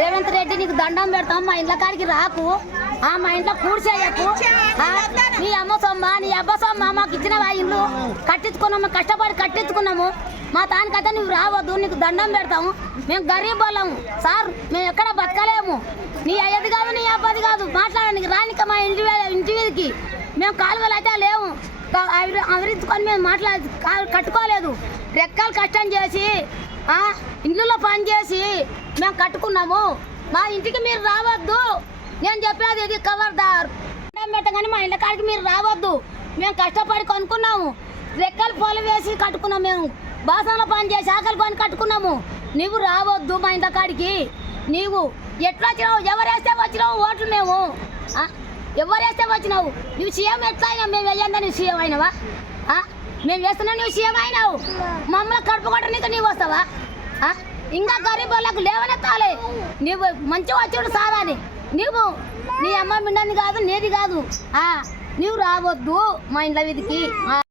రేవంత్ రెడ్డి నీకు దండం పెడతాం మా ఇంట్లో కాడికి రాకు. ఆ మా ఇంట్లో కూర్చేయకు. నీ అమ్మ సొమ్మ నీ అబ్బ సొమ్మ మాకు ఇచ్చిన ఇల్లు? కట్టించుకున్నాము కష్టపడి కట్టించుకున్నాము. మా తానికైతే నువ్వు రావద్దు నీకు దండం పెడతాము. మేము గరీబ్ వాళ్ళము సార్ మేము ఎక్కడ బతకలేము. నీ అయ్యది కాదు నీ అబ్బది కాదు. మాట్లాడడానికి రానిక మా ఇంటి ఇంటి మీదకి. మేము కాలువలు అయితే లేవు. అవిరించుకొని మేము మాట్లాడ కట్టుకోలేదు. రెక్కలు కష్టం చేసి ఆ, ఇళ్ళలో పని చేసి మేము కట్టుకున్నాము. మా ఇంటికి మీరు రావద్దు. నేను చెప్పేది ఇది కవర్దార్. పెట్టగానే మా ఇంటి కాడికి మీరు రావద్దు. మేము కష్టపడి కొనుక్కున్నాము. రెక్కలు పొలం వేసి కట్టుకున్నాం మేము. బాసనలో పని చేసి ఆకలి కొని కట్టుకున్నాము. నువ్వు రావద్దు మా ఇంటి కాడికి. నీవు ఎట్లా వచ్చినావు? ఎవరేస్తే వచ్చినావు ఓట్లు మేము? ఎవరేస్తే వచ్చినావు? నువ్వు సీఎం ఎట్లా అయినా మేము వెళ్ళందా నువ్వు సీఎం అయినావా? మేము వేస్తున్నా నువ్వు సీఎం అయినావు. మమ్మల్ని కడుపు కొట్టనీకి నీవు వస్తావా? ఇంకా గరీబ్ వాళ్ళకు లేవనెత్తాలి. నీవు మంచి వచ్చాడు సారాని నీవు నీ అమ్మ మిండని కాదు నీది కాదు. ఆ, నీవు రావద్దు మా ఇంట్లో వీధికి. ఆ.